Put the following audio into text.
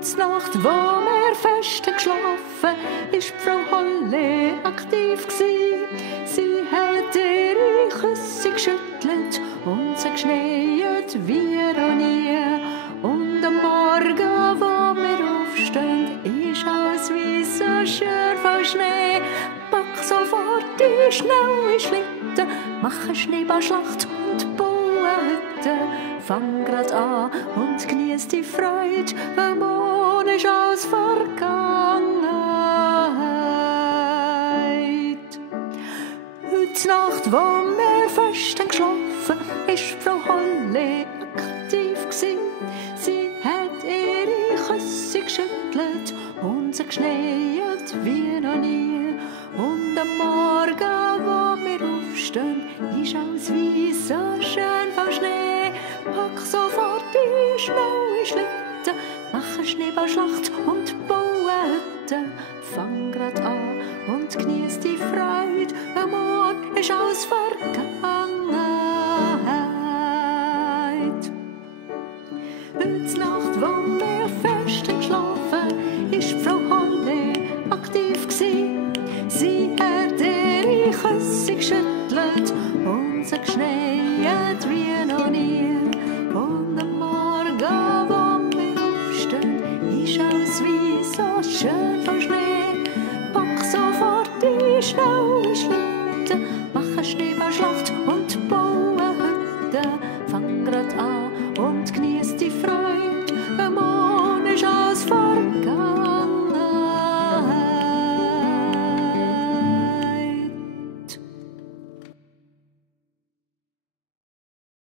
Heute Nacht, wo wir fest geschlafen, ist Frau Holle aktiv gsi. Sie hat ihre Küsse geschüttelt und sie geschneit wie noch nie. Und am Morgen, wo wir aufstehen, ist alles wie so schön voll Schnee. Pack sofort die schnelle Schlitten, mache Schneeballschlacht und baue Hütten. Fang grad an und genieß die Freude, am Mond ist alles Vergangenheit. Heute Nacht, wo wir fest geschlafen, ist Frau Holle aktiv gsi. Sie hat ihre Küsse geschüttelt und sie geschneit wie noch nie. Und am Morgen, wo wir aufstehen, ist alles wie so schön voll Schnee. Pack sofort die schnelle Schlitten, mache Schneeballschlacht und baue Hütten. Fang grad an und genieß die Freude, am Morgen ist alles Vergangenheit. Heute Nacht, wo wir fest geschlafen, ist Frau Holle aktiv gsi. Sie hat ihre Küsse geschüttelt und sie geschneit wie